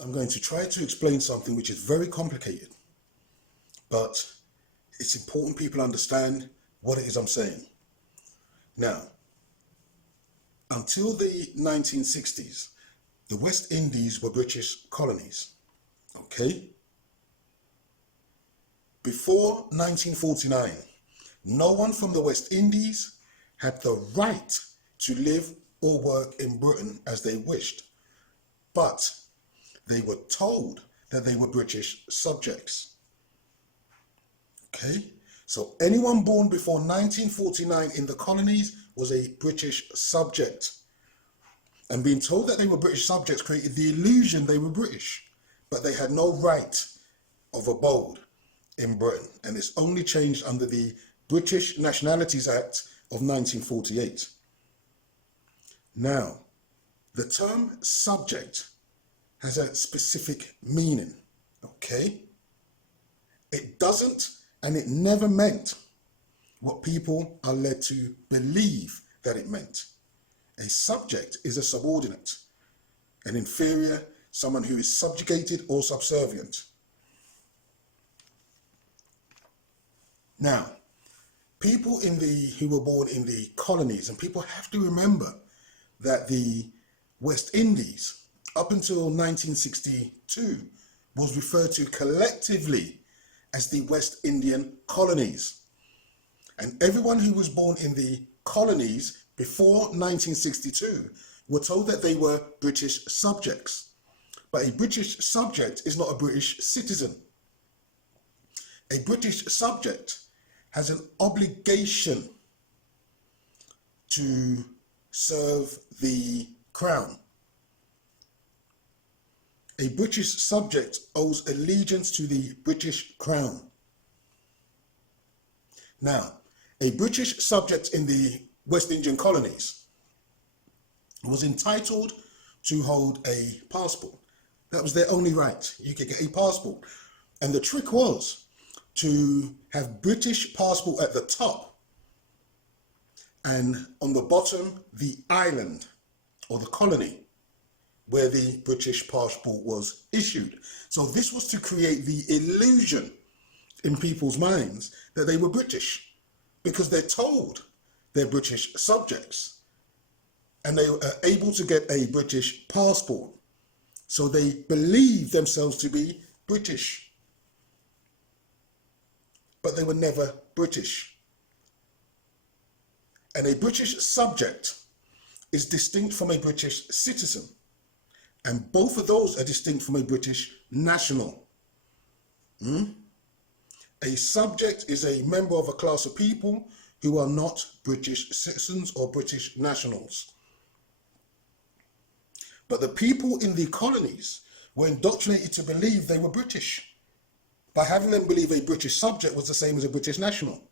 I'm going to try to explain something which is very complicated, but it's important people understand what it is I'm saying. Now, until the 1960s, the West Indies were British colonies, okay? Before 1949, no one from the West Indies had the right to live or work in Britain as they wished, but they were told that they were British subjects. Okay, so anyone born before 1949 in the colonies was a British subject. And being told that they were British subjects created the illusion they were British, but they had no right of abode in Britain. And it's only changed under the British Nationality Act of 1948. Now, the term subject has a specific meaning, okay? It doesn't, and it never meant what people are led to believe that it meant. A subject is a subordinate, an inferior, someone who is subjugated or subservient. Now, people who were born in the colonies, and people have to remember that the West Indies, up until 1962, was referred to collectively as the West Indian colonies. And everyone who was born in the colonies before 1962 were told that they were British subjects. But a British subject is not a British citizen. A British subject has an obligation to serve the Crown. A British subject owes allegiance to the British Crown. Now, a British subject in the West Indian colonies was entitled to hold a passport. That was their only right. You could get a passport. And the trick was to have British passport at the top, and on the bottom, the island or the colony where the British passport was issued. So this was to create the illusion in people's minds that they were British, because they're told they're British subjects and they are able to get a British passport. So they believe themselves to be British, but they were never British. And a British subject is distinct from a British citizen. And both of those are distinct from a British national. A subject is a member of a class of people who are not British citizens or British nationals. But the people in the colonies were indoctrinated to believe they were British by having them believe a British subject was the same as a British national.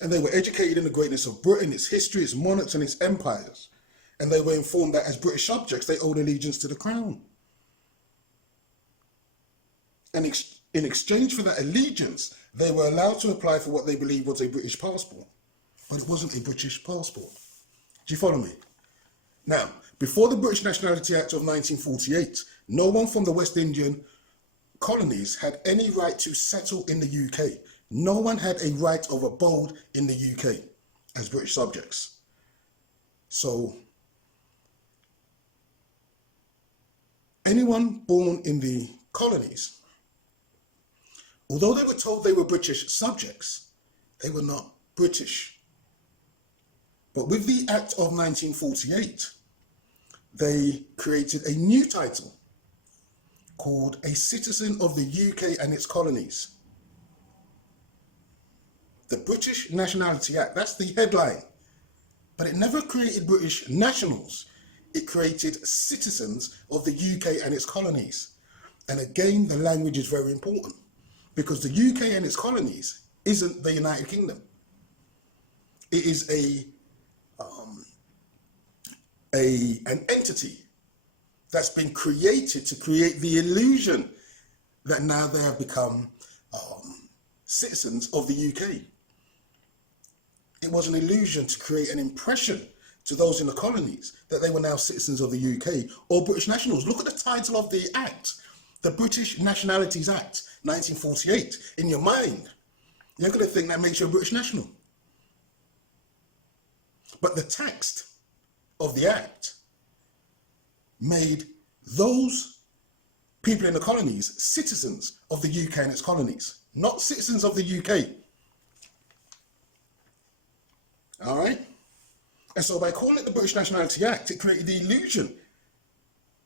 And they were educated in the greatness of Britain, its history, its monarchs and its empires. And they were informed that as British subjects, they owed allegiance to the Crown. And in exchange for that allegiance, they were allowed to apply for what they believed was a British passport. But it wasn't a British passport. Do you follow me? Now, before the British Nationality Act of 1948, no one from the West Indian colonies had any right to settle in the UK. No one had a right of abode in the UK as British subjects. So, anyone born in the colonies, although they were told they were British subjects, they were not British. But with the Act of 1948, they created a new title called a citizen of the UK and its colonies. The British Nationality Act, that's the headline. But it never created British nationals. It created citizens of the UK and its colonies. And again, the language is very important, because the UK and its colonies isn't the United Kingdom. It is an entity that's been created to create the illusion that now they have become citizens of the UK. It was an illusion to create an impression to those in the colonies that they were now citizens of the UK or British nationals. Look at the title of the Act, the British Nationalities Act, 1948. In your mind, you're going to think that makes you a British national. But the text of the Act made those people in the colonies citizens of the UK and its colonies, not citizens of the UK. All right? And so by calling it the British Nationality Act, it created the illusion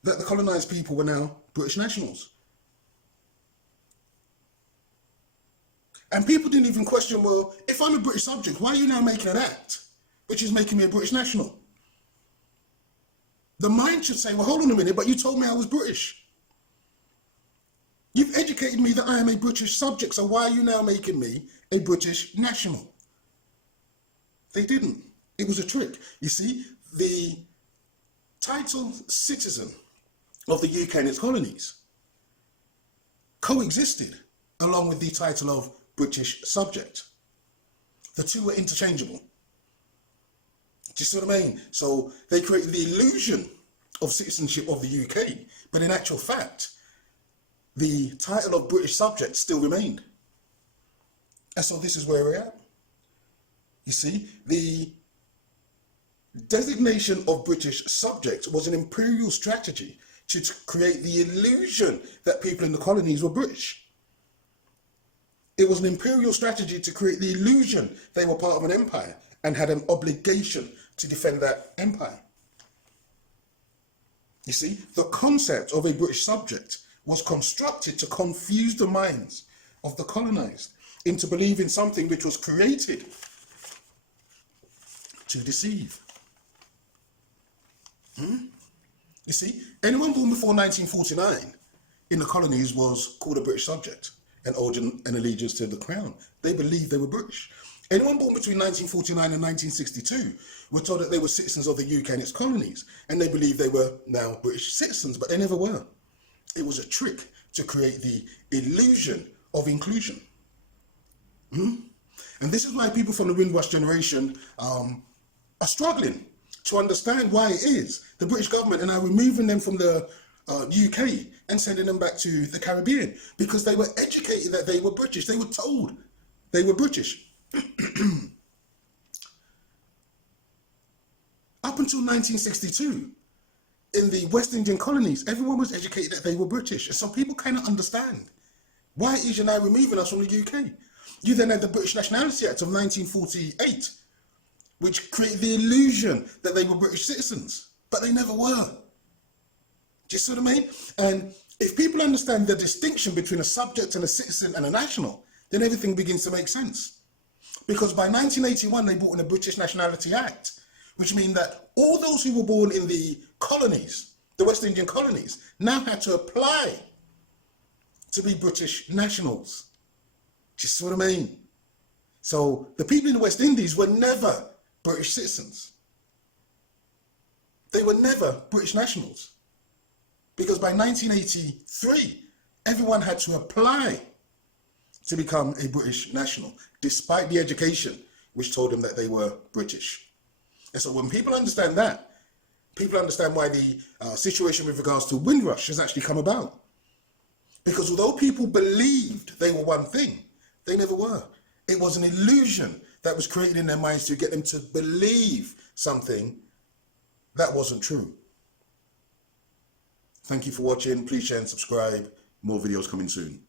that the colonised people were now British nationals. And people didn't even question, well, if I'm a British subject, why are you now making an act which is making me a British national? The mind should say, well, hold on a minute, but you told me I was British. You've educated me that I am a British subject, so why are you now making me a British national? They didn't. It was a trick. You see, the title citizen of the UK and its colonies coexisted along with the title of British subject. The two were interchangeable. Do you see what I mean? So they created the illusion of citizenship of the UK, but in actual fact, the title of British subject still remained. And so this is where we're at. You see, the designation of British subject was an imperial strategy to create the illusion that people in the colonies were British. It was an imperial strategy to create the illusion they were part of an empire and had an obligation to defend that empire. You see, the concept of a British subject was constructed to confuse the minds of the colonized into believing something which was created to deceive. You see, anyone born before 1949 in the colonies was called a British subject and owed an allegiance to the crown. They believed they were British. Anyone born between 1949 and 1962 were told that they were citizens of the UK and its colonies, and they believed they were now British citizens, but they never were. It was a trick to create the illusion of inclusion. And this is why people from the Windrush generation are struggling to understand why it is the British government are now removing them from the UK and sending them back to the Caribbean, because they were educated that they were British. They were told they were British. Up until 1962, in the West Indian colonies, everyone was educated that they were British. And some people cannot understand why it is you're now removing us from the UK. You then had the British Nationality Act of 1948, which created the illusion that they were British citizens, but they never were. Do you see what I mean? And if people understand the distinction between a subject and a citizen and a national, then everything begins to make sense. Because by 1981, they brought in the British Nationality Act, which means that all those who were born in the colonies, the West Indian colonies, now had to apply to be British nationals. Do you see what I mean? So the people in the West Indies were never British citizens. They were never British nationals. Because by 1983, everyone had to apply to become a British national, despite the education which told them that they were British. And so when people understand that, people understand why the situation with regards to Windrush has actually come about. Because although people believed they were one thing, they never were. It was an illusion that was created in their minds to get them to believe something that wasn't true. Thank you for watching. Please share and subscribe. More videos coming soon.